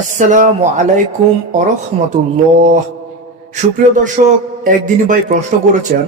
আসসালামু আলাইকুম আরহামতুল্লাহ সুপ্রিয় দর্শক একদিনই ভাই প্রশ্ন করেছেন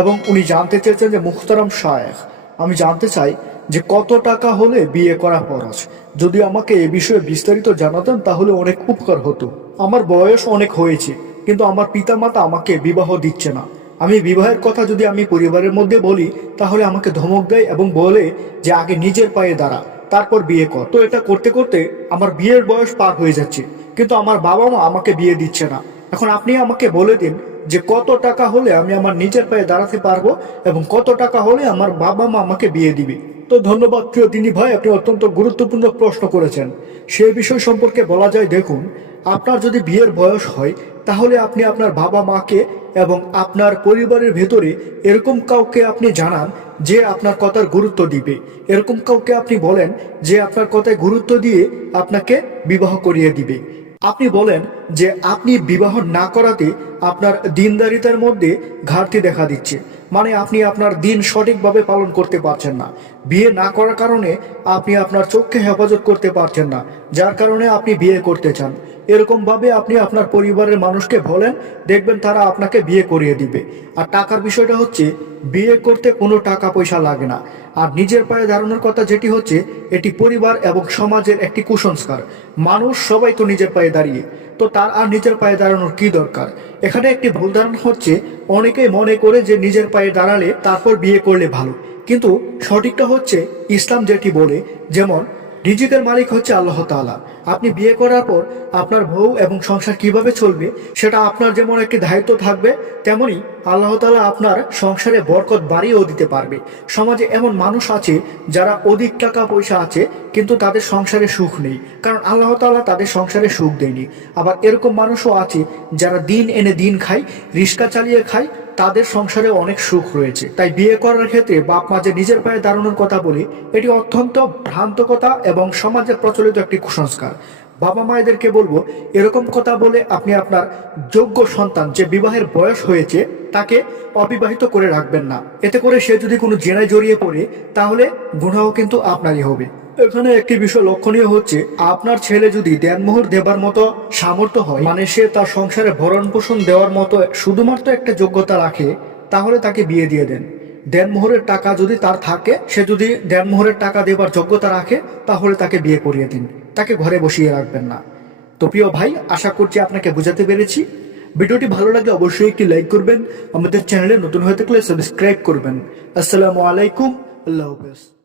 এবং উনি জানতে চেয়েছেন যে মুখতারাম শায়েখ, আমি জানতে চাই যে কত টাকা হলে বিয়ে করা ফরজ? যদি আমাকে এ বিষয়ে বিস্তারিত জানাতেন তাহলে অনেক উপকার হতো। আমার বয়স অনেক হয়েছে, কিন্তু আমার পিতামাতা আমাকে বিবাহ দিচ্ছে না। আমি বিবাহের কথা যদি আমি পরিবারের মধ্যে বলি, তাহলে আমাকে ধমক দেয় এবং বলে যে আগে নিজের পায়ে দাঁড়া। তারপর বিয়ে কর। তো এটা করতে করতে আমার বিয়ের বয়স পার হয়ে যাচ্ছে। কিন্তু আমার বাবা মা আমাকে বিয়ে দিচ্ছে না। এখন আপনি আমাকে বলে দিন যে কত টাকা হলে আমি আমার নিজের পায়ে দাঁড়াতে পারব এবং কত টাকা হলে আমার বাবা মা আমাকে বিয়ে দিবে। তো ধন্যবাদ, প্রিয় দিনী ভাই, আপনি অত্যন্ত গুরুত্বপূর্ণ প্রশ্ন করেছেন। সে বিষয় সম্পর্কে বলা যায়, দেখুন, আপনার যদি বিয়ের বয়স হয়, তাহলে আপনি আপনার বাবা মাকে এবং আপনার পরিবারের ভেতরে এরকম কাউকে আপনি জানান যে আপনার কথার গুরুত্ব দিবে। এরকম কাউকে আপনি বলেন যে আপনার কথায় গুরুত্ব দিয়ে আপনাকে বিবাহ করিয়ে দিবে। আপনি বলেন যে আপনি বিবাহ না করাতে আপনার দিনদারিতার মধ্যে ঘাটতি দেখা দিচ্ছে। মানে আপনি আপনার দিন সঠিকভাবে পালন করতে পারছেন না। বিয়ে না করার কারণে আপনি আপনার চোখকে হেফাজত করতে পারছেন না, যার কারণে আপনি বিয়ে করতে চান। এরকম ভাবে আপনি আপনার পরিবারের মানুষকে বলেন, দেখবেন তারা আপনাকে বিয়ে করিয়ে দিবে। আর টাকার বিষয়টা হচ্ছে, বিয়ে করতে কোনো টাকা পয়সা লাগে না। আর নিজের পায়ে দাঁড়ানোর কথা যেটি হচ্ছে, এটি পরিবার এবং সমাজের একটি কুসংস্কার। মানুষ সবাই তো নিজের পায়ে দাঁড়িয়ে। তো তার আর নিজের পায়ে দাঁড়ানোর কি দরকার? এখানে একটি ভুল ধারণা হচ্ছে, অনেকেই মনে করে যে নিজের পায়ে দাঁড়ালে তারপর বিয়ে করলে ভালো। কিন্তু সঠিকটা হচ্ছে ইসলাম যেটি বলে, যেমন, রিজিকের মালিক হচ্ছে আল্লাহ তাআলা। আপনি বিয়ে করার পর আপনার বউ এবং সংসার কীভাবে চলবে, সেটা আপনার যেমন একটি দায়িত্ব থাকবে, তেমনি আল্লাহ তালা আপনার সংসারে বরকত বাড়িয়েও দিতে পারবে। সমাজে এমন মানুষ আছে যারা অধিক টাকা পয়সা আছে, কিন্তু তাদের সংসারে সুখ নেই, কারণ আল্লাহ তাআলা তাদের সংসারে সুখ দেয়নি। আবার এরকম মানুষও আছে যারা দিন এনে দিন খায় রিক্সা চালিয়ে খায় তাদের সংসারে অনেক সুখ রয়েছে। তাই বিয়ে করার ক্ষেত্রে বাপ মা যে নিজের পায়ে দাঁড়ানোর কথা বলি, এটি অত্যন্ত ভ্রান্ত কথা এবং সমাজে প্রচলিত একটি কুসংস্কার। বাবা মায়েদেরকে বলব, এরকম কথা বলে আপনি আপনার যোগ্য সন্তান যে বিবাহের বয়স হয়েছে, তাকে অবিবাহিত করে রাখবেন না। এতে করে সে যদি কোনো জেনায় জড়িয়ে পড়ে, তাহলে গুণাও কিন্তু আপনারই হবে। এখানে একটি বিষয় লক্ষণীয় হচ্ছে, আপনার ছেলে যদি দেনমোহর দেবার মতো সামর্থ্য হয় মানে সে তার সংসারে ভরণ পোষণ দেওয়ার মতো শুধুমাত্র একটা যোগ্যতা রাখে, তাহলে তাকে বিয়ে দিয়ে দেন। দেনমোহরের টাকা যদি তার থাকে, সে যদি দেনমোহরের টাকা দেবার যোগ্যতা রাখে, তাহলে তাকে বিয়ে করিয়ে দিন। তাকে ঘরে বসিয়ে রাখবেন না। তো প্রিয় ভাই, আশা করছি আপনাকে বোঝাতে পেরেছি। ভিডিওটি ভালো লাগলে অবশ্যই একটি লাইক করবেন। আমাদের চ্যানেলে নতুন হয়ে থাকলে সাবস্ক্রাইব করবেন। আসসালামু আলাইকুম, আল্লাহ হাফেজ।